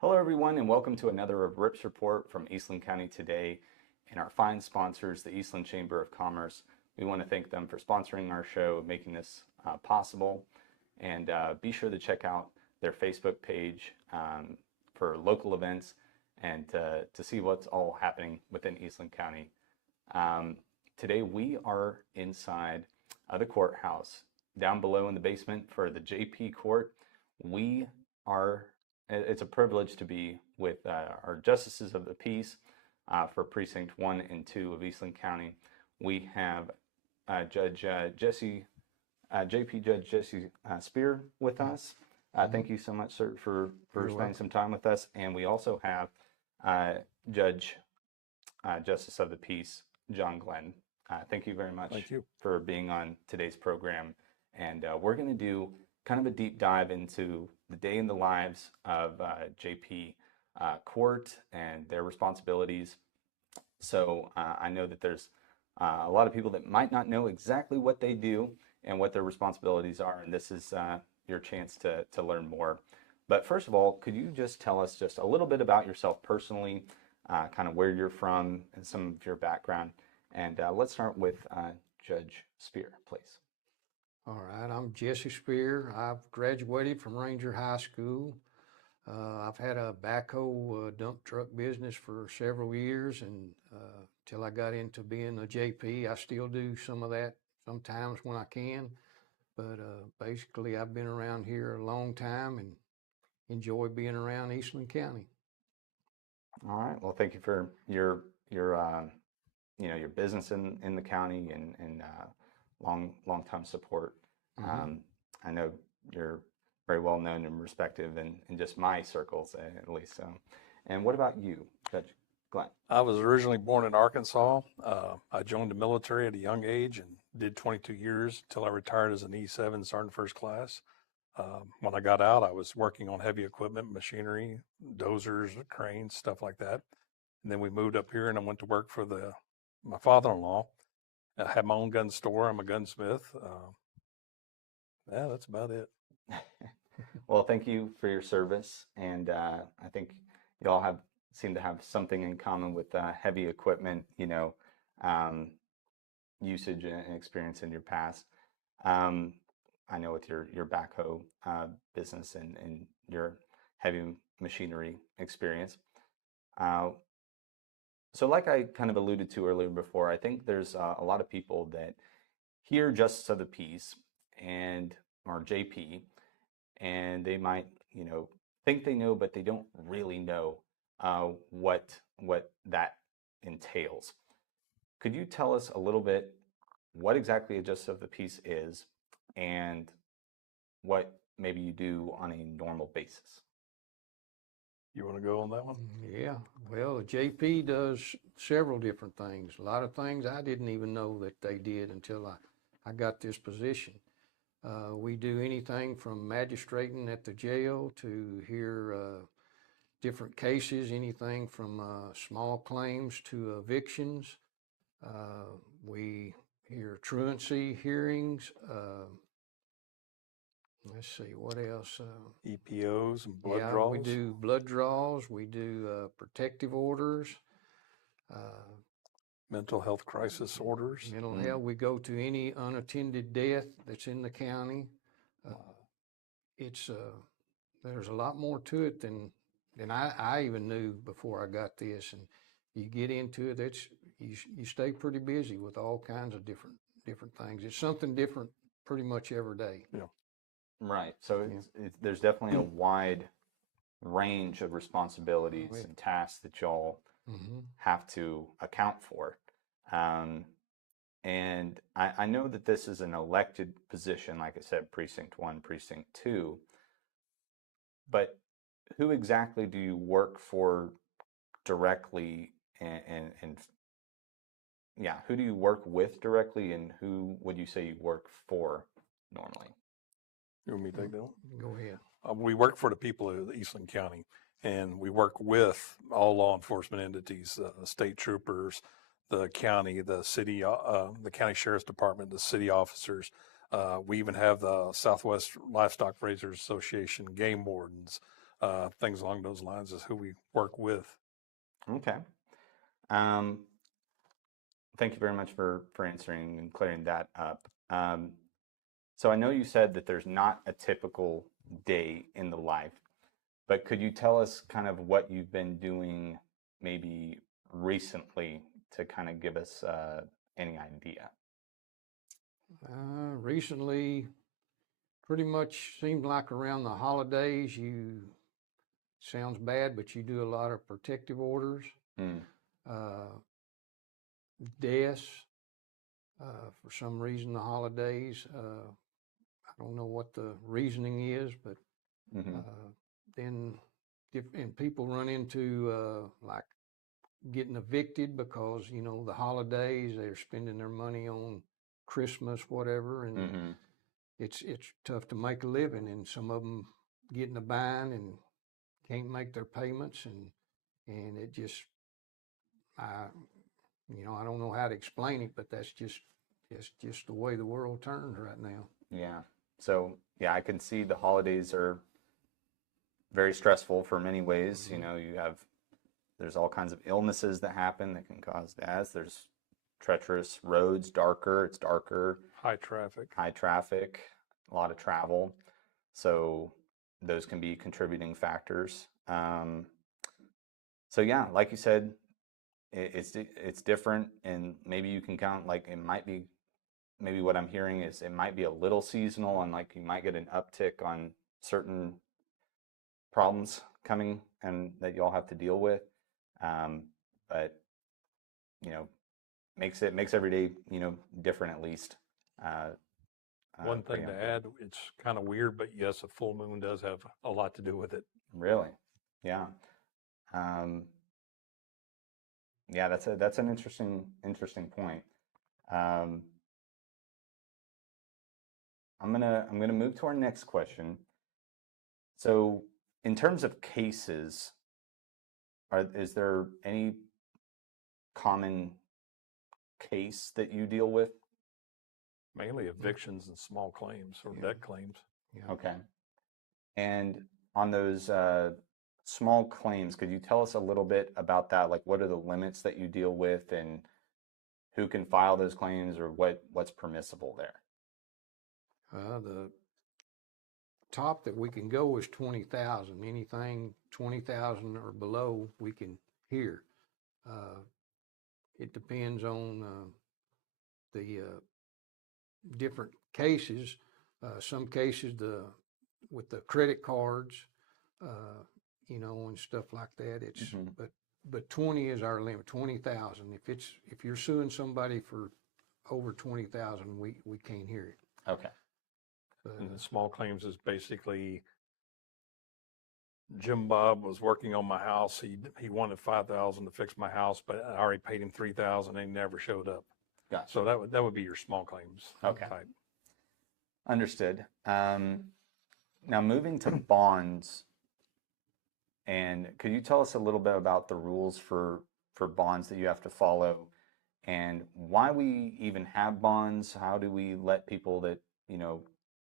Hello everyone and welcome to another RIPS report from Eastland County today and our fine sponsors, the Eastland Chamber of Commerce. We want to thank them for sponsoring our show, making this possible, and be sure to check out their Facebook page for local events and to see what's all happening within Eastland County. Today we are inside the courthouse. Down below in the basement for the JP court, it's a privilege to be with our Justices of the Peace for Precinct 1 and 2 of Eastland County. We have JP Judge Jesse Speer with us. Thank you so much, sir, for spending some time with us. And we also have Justice of the Peace John Glenn. Thank you very much for being on today's program. And we're going to do kind of a deep dive into the day in the lives of JP Court and their responsibilities. So I know that there's a lot of people that might not know exactly what they do and what their responsibilities are, and this is your chance to learn more. But first of all, could you just tell us just a little bit about yourself personally, kind of where you're from and some of your background? And let's start with Judge Speer, please. All right, I'm Jesse Speer. I've graduated from Ranger High School. I've had a backhoe dump truck business for several years, and till I got into being a JP. I still do some of that sometimes when I can, but basically I've been around here a long time and enjoy being around Eastland County. All right, well, thank you for your business in the county and long time support. I know you're very well known and respected in just my circles, at least. And what about you, Judge Glenn? I was originally born in Arkansas. I joined the military at a young age and did 22 years until I retired as an E7 Sergeant First Class. When I got out, I was working on heavy equipment, machinery, dozers, cranes, stuff like that. And then we moved up here and I went to work for my father-in-law. I had my own gun store. I'm a gunsmith. Yeah, that's about it. Well, thank you for your service. And I think you all seem to have something in common with heavy equipment, usage and experience in your past. I know with your backhoe business and your heavy machinery experience. So like I kind of alluded to earlier before, I think there's a lot of people that hear Justice of the Peace or JP, and they might, think they know, but they don't really know what that entails. Could you tell us a little bit what exactly a Justice of the Peace is and what maybe you do on a normal basis? You want to go on that one? Yeah, well, JP does several different things. A lot of things I didn't even know that they did until I got this position. We do anything from magistrating at the jail to hear different cases, anything from small claims to evictions. We hear truancy hearings. Let's see, what else? EPOs and blood draws. We do blood draws. We do protective orders. Mental health crisis orders. Mental health. We go to any unattended death that's in the county. There's a lot more to it than I even knew before I got this. And you get into it, you stay pretty busy with all kinds of different things. It's something different pretty much every day. Yeah. Right. So there's definitely a wide range of responsibilities and tasks that y'all have to account for. And I know that this is an elected position, like I said, Precinct 1, Precinct 2. But who exactly do you work for directly and who do you work with directly and who would you say you work for normally? You want me to take that one? Go ahead. We work for the people of Eastland County, and we work with all law enforcement entities, state troopers, the county, the city, the county sheriff's department, the city officers. We even have the Southwest Livestock Raisers Association, game wardens, things along those lines is who we work with. Okay. Um, Thank you very much for answering and clearing that up. So I know you said that there's not a typical day in the life, but could you tell us kind of what you've been doing maybe recently to kind of give us any idea? Recently, pretty much seems like around the holidays, sounds bad, but you do a lot of protective orders, Mm. deaths, for some reason, the holidays. I don't know what the reasoning is, but Mm-hmm. then and people run into like getting evicted because, you know, the holidays, they're spending their money on Christmas, whatever, and Mm-hmm. it's tough to make a living, and some of them get in a bind and can't make their payments, and it just, I I don't know how to explain it, but that's just the way the world turns right now. Yeah. So yeah, I can see the holidays are very stressful for many ways. Mhm. You know, there's all kinds of illnesses that happen that can cause deaths. There's treacherous roads, it's darker, High traffic. high traffic, a lot of travel. So those can be contributing factors. So yeah, like you said, it's different, and maybe you can count, like it might be, maybe what I'm hearing is it might be a little seasonal, and like you might get an uptick on certain problems coming and that you all have to deal with. But you know, makes every day, you know, different at least. Uh, One pretty thing to much. add, it's kind of weird, but yes, a full moon does have a lot to do with it. Really, yeah, um, yeah. That's an interesting point. Um, I'm gonna move to our next question. So, in terms of cases, is there any common case that you deal with? Mainly evictions and small claims or Yeah. debt claims. Yeah. Okay. And on those small claims, could you tell us a little bit about that? Like, what are the limits that you deal with, and who can file those claims, or what's permissible there? The top that we can go is 20,000. Anything 20,000 or below, we can hear. Uh, it depends on the different cases. Some cases, with the credit cards, uh, and stuff like that. Mm-hmm. But 20 is our limit. 20,000. If you're suing somebody for over 20,000, we can't hear it. Okay. And the small claims is basically Jim Bob was working on my house. He wanted 5,000 to fix my house, but I already paid him 3,000 and he never showed up. Gotcha. So that would be your small claims Okay. type. Understood. Now moving to bonds, and could you tell us a little bit about the rules for bonds that you have to follow, and why we even have bonds? How do we let people that, you know,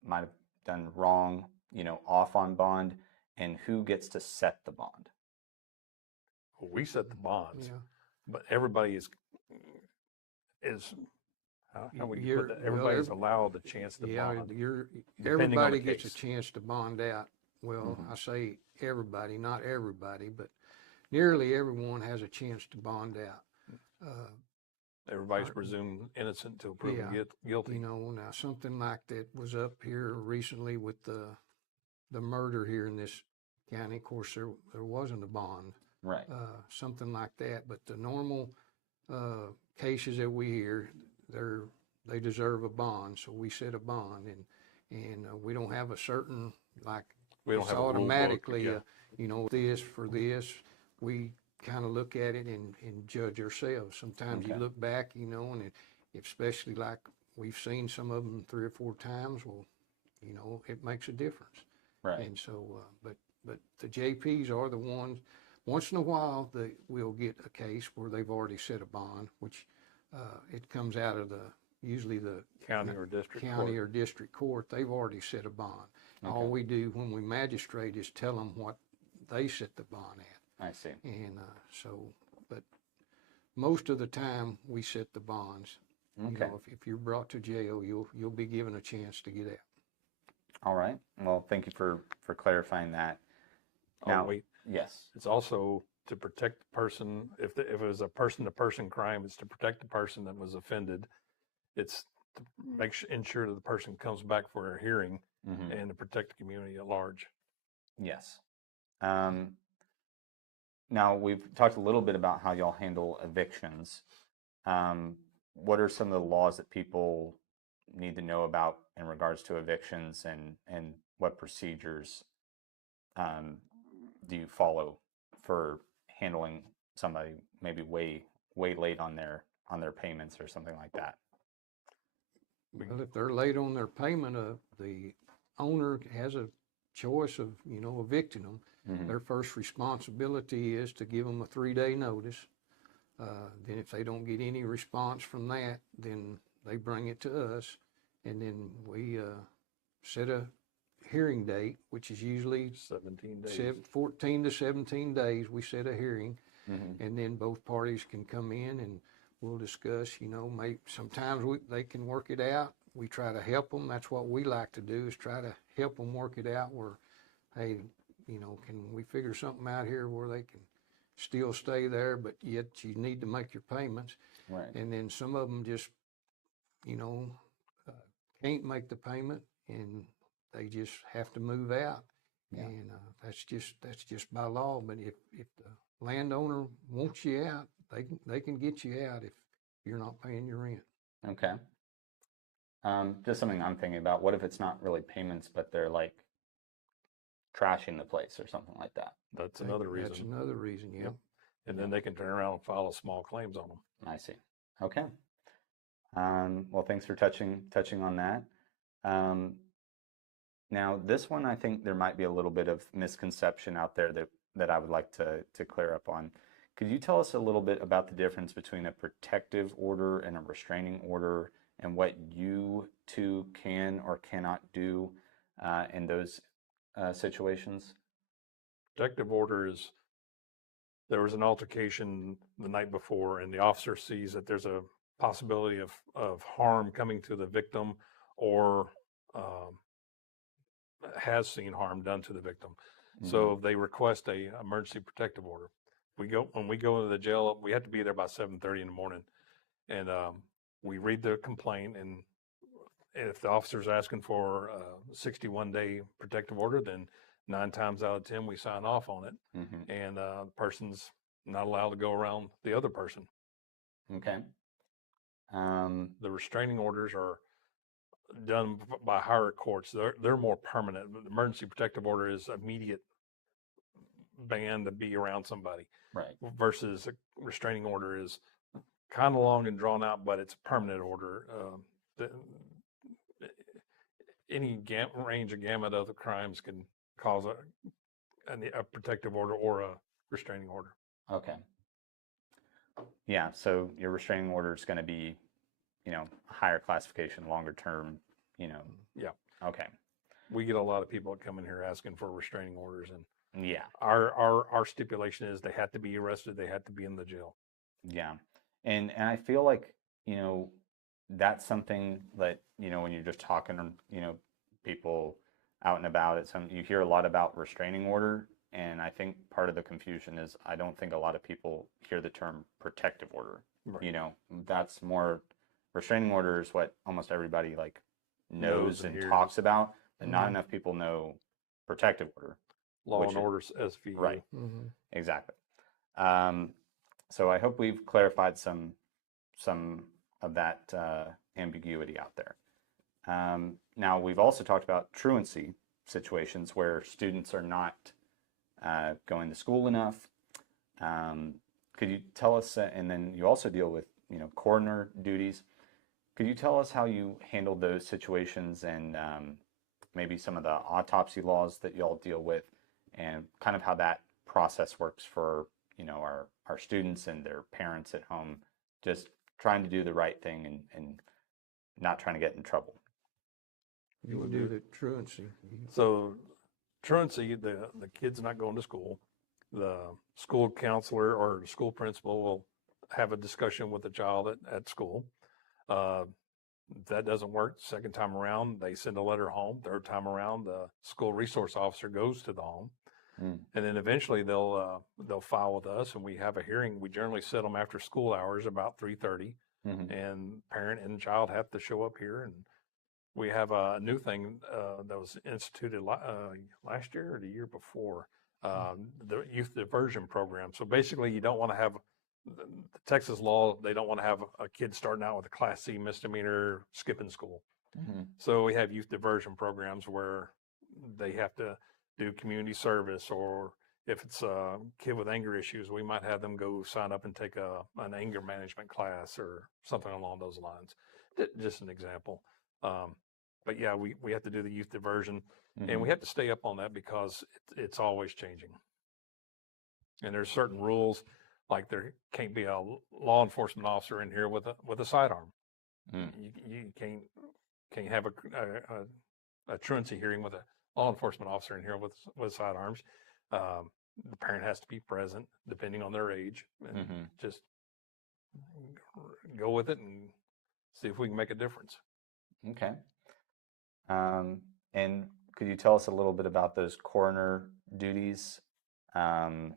might have done wrong, you know, off on bond, and who gets to set the bond? Well, we set the bonds, Yeah. but everybody is how would you put that? Everybody's allowed the chance to bond. Depending on Everybody the gets a case. chance to bond out. Well, Mhm. I say everybody, not everybody, but nearly everyone has a chance to bond out. Everybody's Or- presumed innocent until proven Yeah. guilty. Now something like that was up here recently with the murder here in this county. Of course, there wasn't a bond, Right. something like that. But the normal cases that we hear, they deserve a bond, so we set a bond, and we don't have a certain, like, We don't it's have a rule book, automatically yeah. this for this. We kind of look at it and judge ourselves. Sometimes you Okay. look back, and especially like we've seen some of them 3 or 4 times. Well, it makes a difference. Right. And so, but the JPs are the ones. Once in a while, we'll get a case where they've already set a bond, which it comes out of usually the County or district county court. or district court. They've already set a bond. Okay. All we do when we magistrate is tell them what they set the bond at. I see. And but most of the time we set the bonds. Okay. If you're brought to jail, you'll be given a chance to get out. All right. Well, thank you for clarifying that. Now, wait. Yes. It's also to protect the person. If it was a person-to-person crime, it's to protect the person that was offended. It's to ensure that the person comes back for a hearing, and to protect the community at large. Yes. Now, we've talked a little bit about how y'all handle evictions. What are some of the laws that people need to know about in regards to evictions, and what procedures do you follow for handling somebody maybe way late on their payments or something like that? Well, if they're late on their payment, the owner has a choice of, evicting them. Their first responsibility is to give them a 3-day notice. Then if they don't get any response from that, then they bring it to us, and then we set a hearing date, which is usually 17 days. 14 to 17 days. We set a hearing, and then both parties can come in and we'll discuss, sometimes they can work it out. We try to help them. That's what we like to do, is try to help them work it out where, hey, can we figure something out here where they can still stay there, but yet you need to make your payments. Right. And then some of them just, can't make the payment, and they just have to move out. Yeah. And that's just by law. But if the landowner wants you out, they can get you out if you're not paying your rent. Okay. Just something I'm thinking about. What if it's not really payments, but they're like trashing the place or something like that? That's another reason. That's another reason, yeah. Yep. And then they can turn around and file small claims on them. I see. Okay. Well, thanks for touching on that. Now, this one, I think there might be a little bit of misconception out there that I would like to clear up on. Could you tell us a little bit about the difference between a protective order and a restraining order, and what you two can or cannot do in those situations? Protective order is, there was an altercation the night before, and the officer sees that there's a possibility of harm coming to the victim, or has seen harm done to the victim. So they request a emergency protective order. When we go into the jail, we have to be there by 7:30 in the morning, and we read the complaint, and if the officer's asking for a 61-day protective order, then 9 times out of 10 we sign off on it, and the person's not allowed to go around the other person. Okay. The restraining orders are done by higher courts. They're more permanent. The emergency protective order is immediate ban to be around somebody. Right. Versus a restraining order is kind of long and drawn out, but it's a permanent order. Any range of gamut of the crimes can cause a protective order or a restraining order. Okay. Yeah, so your restraining order is going to be, higher classification, longer term, Yeah. Okay. We get a lot of people that come in here asking for restraining orders, and yeah, our stipulation is they have to be arrested, they have to be in the jail. Yeah. And I feel like, that's something that, when you're just talking to, people out and about, you hear a lot about restraining order. And I think part of the confusion is I don't think a lot of people hear the term protective order. Right. That's more, restraining order is what almost everybody knows and talks about, but not enough people know protective order. Law and order SVU. Right. Exactly. So I hope we've clarified some of that ambiguity out there. Now, we've also talked about truancy situations where students are not going to school enough. Could you tell us, and then you also deal with, coroner duties. Could you tell us how you handled those situations, and maybe some of the autopsy laws that y'all deal with, and kind of how that process works for, our students and their parents at home, just trying to do the right thing and not trying to get in trouble? You will do the truancy. So truancy, the kid's not going to school. The school counselor or the school principal will have a discussion with the child at school. If that doesn't work, second time around, they send a letter home. Third time around, the school resource officer goes to the home. And then eventually they'll file with us, and we have a hearing. We generally set them after school hours, about 3:30, and parent and child have to show up here. And we have a new thing that was instituted last year or the year before, the youth diversion program. So basically, you don't want to have the Texas law. They don't want to have a kid starting out with a Class C misdemeanor skipping school. So we have youth diversion programs where they have to do community service, or if it's a kid with anger issues, we might have them go sign up and take an anger management class or something along those lines. Just an example. But yeah, we have to do the youth diversion, and we have to stay up on that because it's always changing. And there's certain rules, like there can't be a law enforcement officer in here with a sidearm. You can't have a truancy hearing with a law enforcement officer in here with sidearms. The parent has to be present, depending on their age, and just go with it and see if we can make a difference. Okay. And could you tell us a little bit about those coroner duties and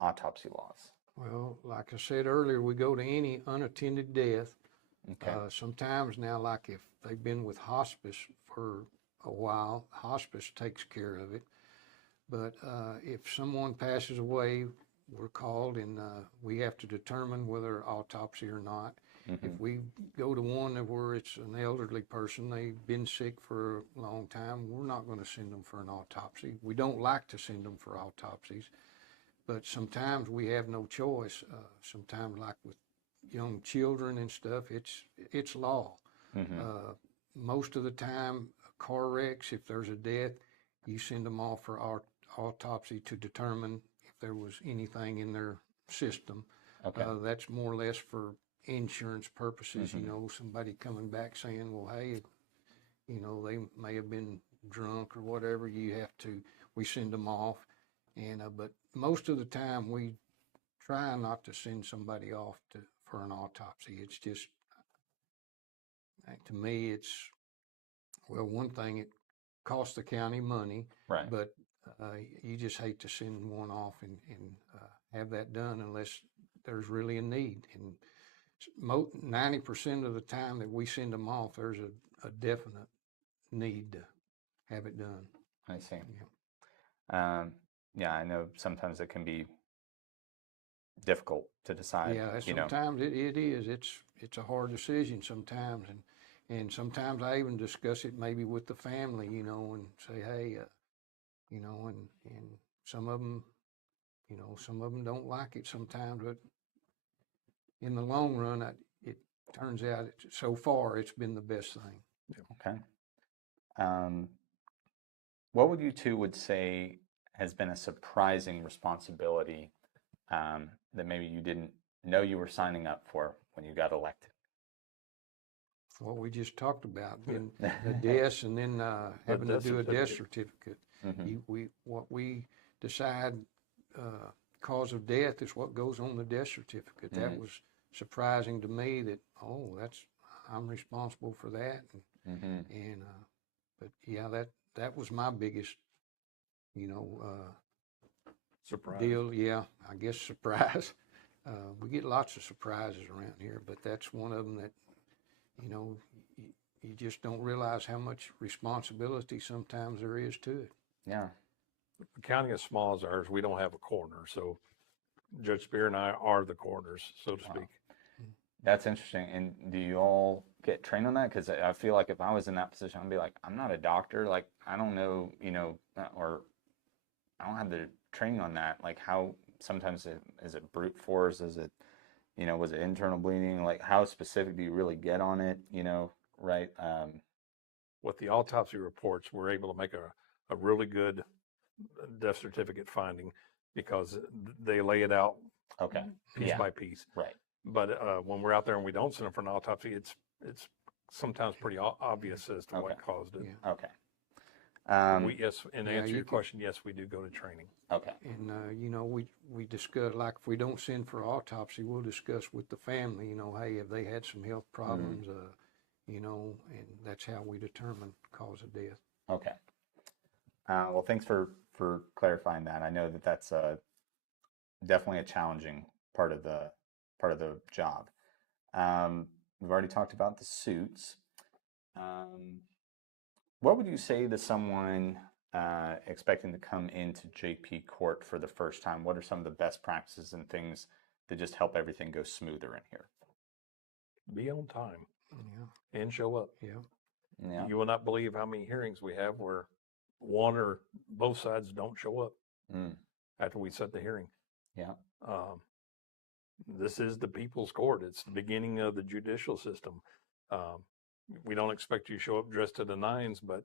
autopsy laws? Well, like I said earlier, we go to any unattended death. Okay. Sometimes now, like if they've been with hospice for a while, hospice takes care of it. But if someone passes away, we're called, and we have to determine whether autopsy or not. If we go to one where it's an elderly person, they've been sick for a long time, we're not going to send them for an autopsy. We don't like to send them for autopsies, but sometimes we have no choice. Sometimes, like with young children and stuff, it's law. Most of the time, car wrecks, if there's a death, you send them off for autopsy to determine if there was anything in their system. Okay. That's more or less for insurance purposes. You know, somebody coming back saying, well, hey, you know, they may have been drunk or whatever. We send them off. And but most of the time we try not to send somebody off for an autopsy. It's just, to me, well, one thing, it costs the county money, Right. but you just hate to send one off and have that done unless there's really a need. And 90% of the time that we send them off, there's a definite need to have it done. I see. Yeah. Yeah, I know sometimes it can be difficult to decide. Yeah, sometimes it is. It's a hard decision sometimes, and sometimes I even discuss it maybe with the family, you know, and say, hey, you know, and some of them, you know, don't like it sometimes, but in the long run, it turns out so far it's been the best thing. Okay. What would you two would say has been a surprising responsibility that maybe you didn't know you were signing up for when you got elected? What we just talked about, the deaths, and then having to do a death certificate. What we decide cause of death is what goes on the death certificate. That was surprising to me that, I'm responsible for that. But yeah, that was my biggest, you know, Surprise. deal. Yeah, I guess surprise. We get lots of surprises around here, but that's one of them that, you know, you just don't realize how much responsibility sometimes there is to it. Yeah. The county as small as ours, we don't have a coroner, so Judge Speer and I are the coroners, so to speak. That's interesting. And do you all get trained on that? Because I feel like if I was in that position, I'd be like, I'm not a doctor. Like, I don't know, you know, or I don't have the training on that. Like, how sometimes is it brute force? Is it, you know, was it internal bleeding? Like, how specific do you really get on it? You know, right? With the autopsy reports, we're able to make a really good death certificate finding because they lay it out piece by piece. Right. But when we're out there and we don't send them for an autopsy, it's sometimes pretty obvious as to what caused it. Yeah. Okay. Yes, and to Yeah, answer you your can, question, yes, we do go to training. Okay. and we discuss, like if we don't send for autopsy, we'll discuss with the family. Hey, have they had some health problems? And that's how we determine cause of death. Okay. Well, thanks for clarifying that. I know that that's definitely a challenging part of the job. We've already talked about the suits. What would you say to someone expecting to come into JP Court for the first time? What are some of the best practices and things that just help everything go smoother in here? Be on time Yeah, and show up. yeah. Yeah. You will not believe how many hearings we have where one or both sides don't show up after we set the hearing. Yeah. This is the people's court. It's the beginning of the judicial system. We don't expect you to show up dressed to the nines, but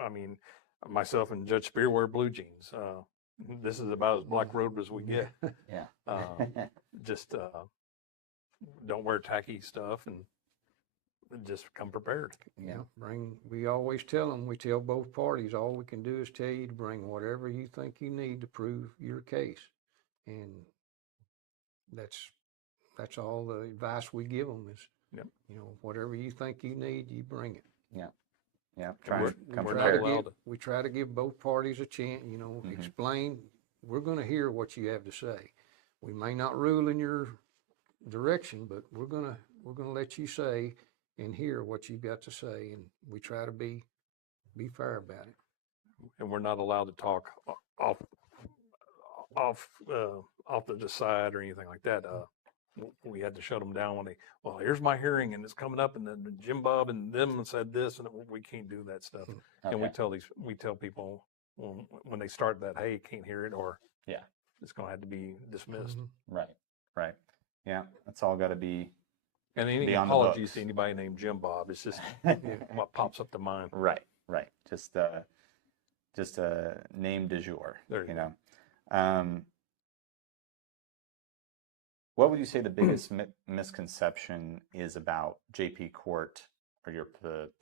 I mean, myself and Judge Speer wear blue jeans. This is about as black robe as we get. Yeah. Just don't wear tacky stuff and just come prepared. Yeah, we always tell them, we tell both parties, all we can do is tell you to bring whatever you think you need to prove your case. And that's all the advice we give them is, Yep. Whatever you think you need, you bring it. Yeah. Yeah. We try to give both parties a chance, explain, we're going to hear what you have to say. We may not rule in your direction, but we're going to let you say and hear what you've got to say, and we try to be fair about it. And we're not allowed to talk off to the side or anything like that. We had to shut them down when here's my hearing and it's coming up, and then Jim Bob and them said this, and we can't do that stuff. Okay. And we tell people when they start that, hey, can't hear it, or it's going to have to be dismissed. Mm-hmm. Right. Yeah, that's all got to be. And any apologies to anybody named Jim Bob. It's just what pops up to mind. Right. Just a name du jour. There you go. What would you say the biggest misconception is about JP Court or your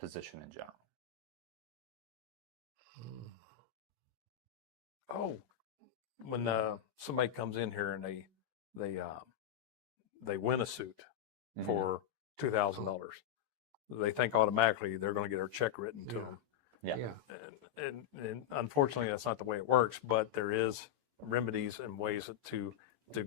position in general? Oh, when somebody comes in here and they win a suit for $2,000, they think automatically they're going to get their check written to them. Yeah. And unfortunately, that's not the way it works. But there is remedies and ways to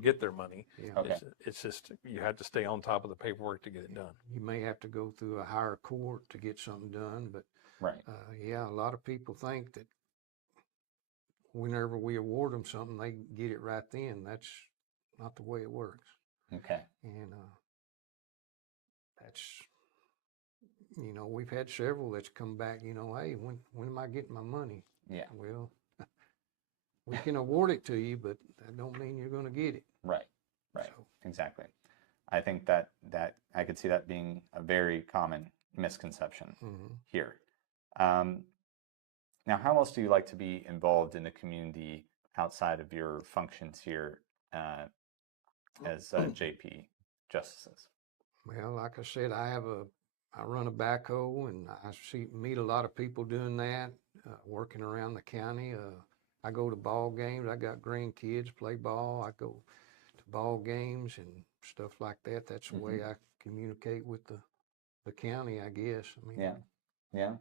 get their money. Yeah. Okay. It's just you have to stay on top of the paperwork to get it done. You may have to go through a higher court to get something done, but a lot of people think that whenever we award them something, they get it right then. That's not the way it works. Okay. And that's, we've had several that's come back, hey, when am I getting my money? Yeah. Well, we can award it to you, but that don't mean you're going to get it. Right. So. Exactly. I think that I could see that being a very common misconception here. Now, how else do you like to be involved in the community outside of your functions here as JP justices? Well, like I said, I run a backhoe, and I meet a lot of people doing that, working around the county. I go to ball games. I got grandkids, play ball. I go to ball games and stuff like that. That's the way I communicate with the county, I guess. I mean, yeah.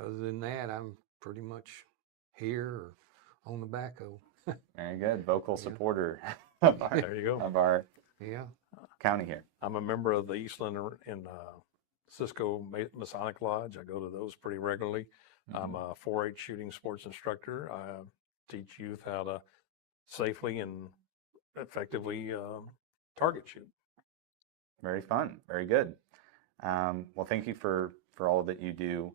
Other than that, I'm pretty much here or on the backhoe. Very good. Vocal supporter There you go. of our Yeah. county here. I'm a member of the Eastland and Cisco Masonic Lodge. I go to those pretty regularly. I'm a 4-H shooting sports instructor. I teach youth how to safely and effectively target shoot. Very fun. Very good. Well, thank you for all that you do.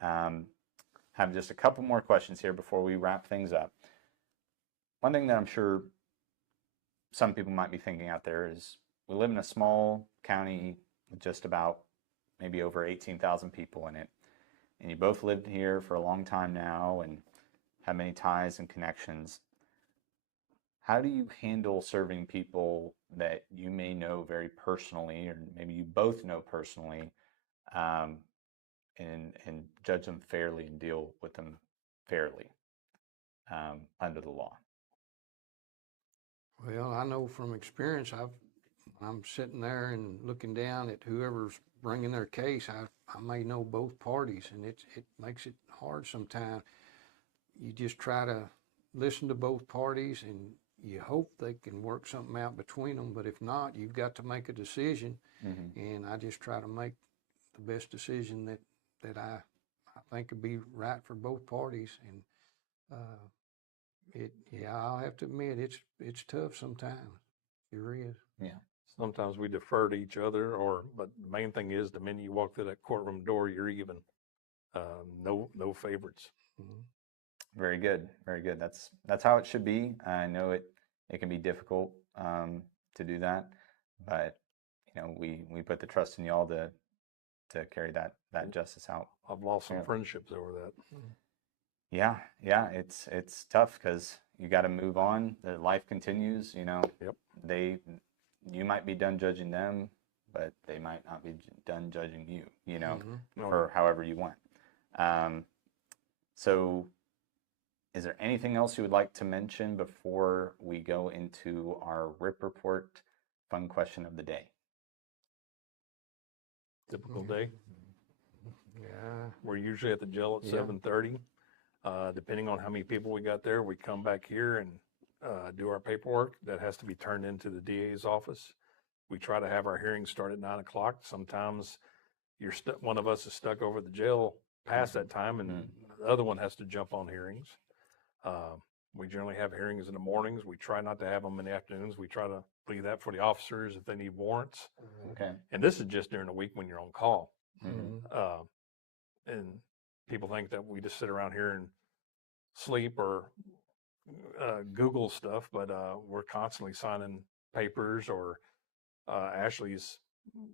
Have just a couple more questions here before we wrap things up. One thing that I'm sure some people might be thinking out there is we live in a small county with just about maybe over 18,000 people in it. And you both lived here for a long time now and have many ties and connections. How do you handle serving people that you may know very personally, or maybe you both know personally, and judge them fairly and deal with them fairly under the law? Well, I know from experience, I'm sitting there and looking down at whoever's bringing their case. I may know both parties, and it makes it hard sometimes. You just try to listen to both parties, and you hope they can work something out between them. But if not, you've got to make a decision. And I just try to make the best decision that I think would be right for both parties. And I'll have to admit, it's tough sometimes. It really is. Yeah. Sometimes we defer to each other, but the main thing is the minute you walk through that courtroom door, you're even. No favorites. Very good. Very good. That's how it should be. I know it can be difficult to do that, but we put the trust in y'all to carry that justice out. I've lost some friendships over that. Yeah, it's tough because you got to move on. The life continues. Yep. You might be done judging them, but they might not be done judging you. For however you want. So, is there anything else you would like to mention before we go into our RIP report fun question of the day? Typical day. Yeah. We're usually at the jail at 7:30. Depending on how many people we got there, we come back here and do our paperwork. That has to be turned into the DA's office. We try to have our hearings start at 9 o'clock. Sometimes one of us is stuck over the jail past that time, and the other one has to jump on hearings. We generally have hearings in the mornings. We try not to have them in the afternoons. We try to leave that for the officers if they need warrants. Okay. And this is just during the week when you're on call. Mm-hmm. And people think that we just sit around here and sleep or Google stuff, but we're constantly signing papers, or Ashley's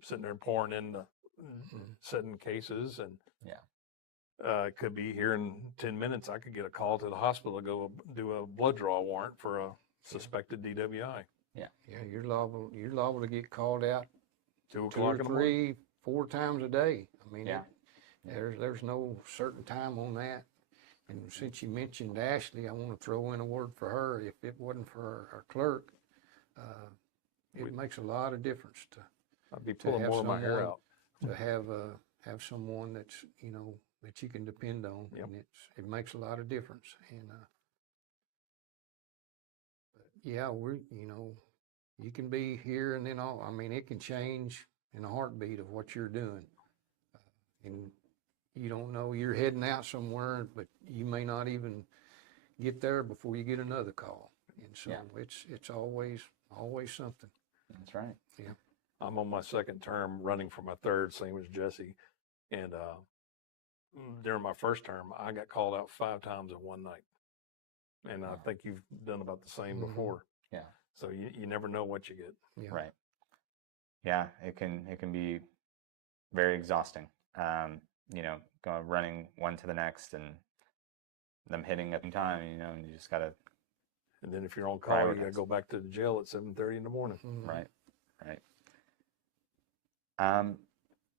sitting there pouring in the setting cases, and it could be here in 10 minutes. I could get a call to the hospital to go do a blood draw warrant for a suspected DWI. Yeah, you're liable to get called out 2 2 o'clock or in the morning. 3, 4 times a day. I mean, Yeah. There's no certain time on that. And since you mentioned Ashley, I want to throw in a word for her. If it wasn't for our clerk, it makes a lot of difference I'd be pulling more of my hair out. to have someone that's that you can depend on. Yep. And it makes a lot of difference. And you can be here and then I mean, it can change in a heartbeat of what you're doing. And you don't know, you're heading out somewhere, but you may not even get there before you get another call. And so it's always something. That's right. Yeah. I'm on my second term, running for my third, same as Jesse. And during my first term, I got called out 5 times in one night. And I think you've done about the same before. Yeah. So you never know what you get. Yeah. Right. Yeah, it can be very exhausting. Going running one to the next and them hitting at the time, and you just gotta. And then if you're on call, you gotta go back to the jail at 7:30 in the morning. Mm-hmm. Right.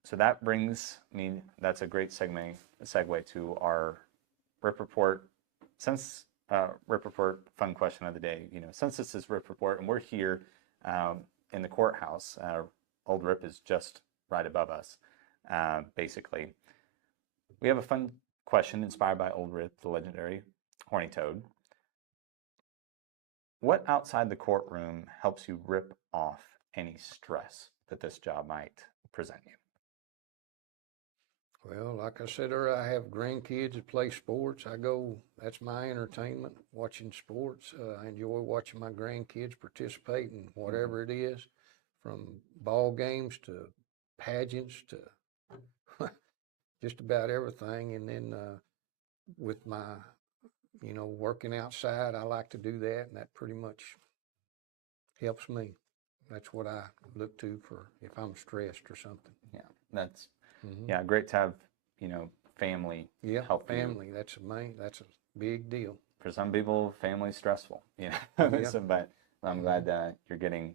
So that brings me. That's a great segue to our RIP report. Since RIP report fun question of the day. Since this is RIP report and we're here in the courthouse, old RIP is just right above us, basically. We have a fun question inspired by old RIP, the legendary horny toad. What outside the courtroom helps you rip off any stress that this job might present you? Well, like I said earlier, I have grandkids that play sports. That's my entertainment, watching sports. I enjoy watching my grandkids participate in whatever it is, from ball games to pageants to just about everything. And then with my, working outside, I like to do that, and that pretty much helps me. That's what I look to for if I'm stressed or something. Yeah, that's great to have, family help family. you. That's a big deal. For some people, family's stressful, Yeah. So, but I'm glad that you're getting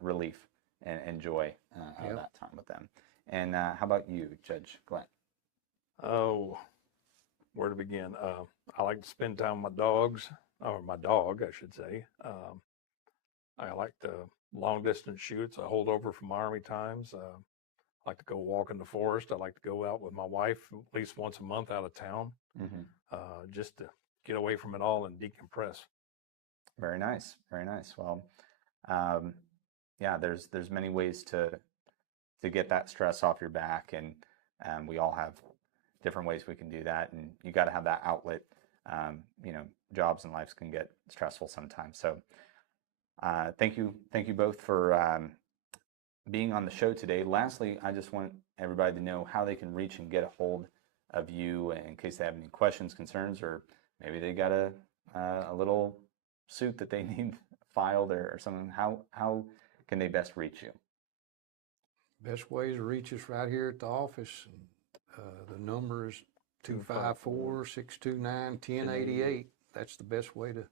relief and joy out of that time with them. And how about you, Judge Glenn? Oh, where to begin? I like to spend time with my dogs, or my dog, I should say. I like the long distance shoots. I hold over from Army times. I like to go walk in the forest. I like to go out with my wife at least once a month out of town, just to get away from it all and decompress. Very nice. Very nice. Well, um, yeah, there's many ways to get that stress off your back, and we all have different ways we can do that, and you got to have that outlet. You know, jobs and lives can get stressful sometimes. So, thank you both for being on the show today. Lastly, I just want everybody to know how they can reach and get a hold of you in case they have any questions, concerns, or maybe they got a little suit that they need filed or something. How can they best reach you? Best way is to reach us right here at the office. The number is 254-629-1088. That's the best way to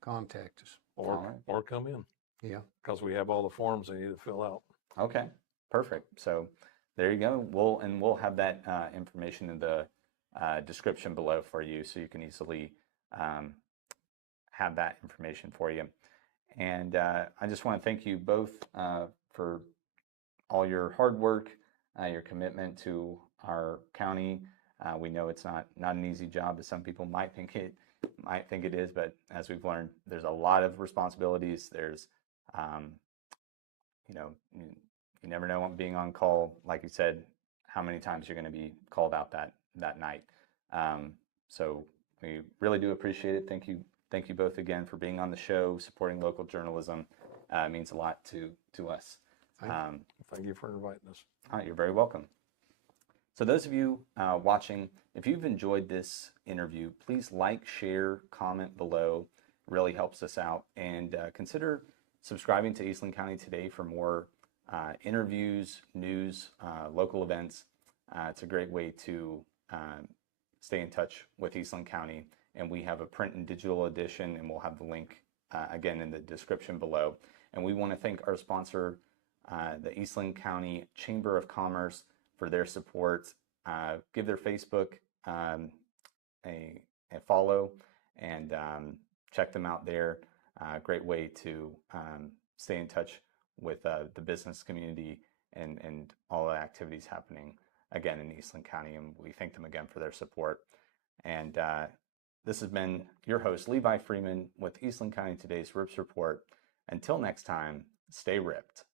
contact us. Or come in. Yeah. Because we have all the forms they need to fill out. Okay, perfect. So there you go. We'll have that information in the description below for you, so you can easily have that information for you. And I just want to thank you both for all your hard work, your commitment to our county. We know it's not an easy job, as some people might think it is, but as we've learned, there's a lot of responsibilities. There's you know, you never know being on call, like you said, how many times you're going to be called out that night. So we really do appreciate it. Thank you both again for being on the show, supporting local journalism. It means a lot to us. Thank you for inviting us. You're very welcome. So those of you watching, if you've enjoyed this interview, please like, share, comment below. It really helps us out. And consider subscribing to Eastland County Today for more interviews, news, local events. It's a great way to stay in touch with Eastland County. And we have a print and digital edition, and we'll have the link again in the description below. And we want to thank our sponsor, the Eastland County Chamber of Commerce, for their support. Give their Facebook a follow, and check them out there. Great way to stay in touch with the business community and all the activities happening again in Eastland County. And we thank them again for their support. And this has been your host, Levi Freeman, with Eastland County Today's Rips Report. Until next time, stay ripped.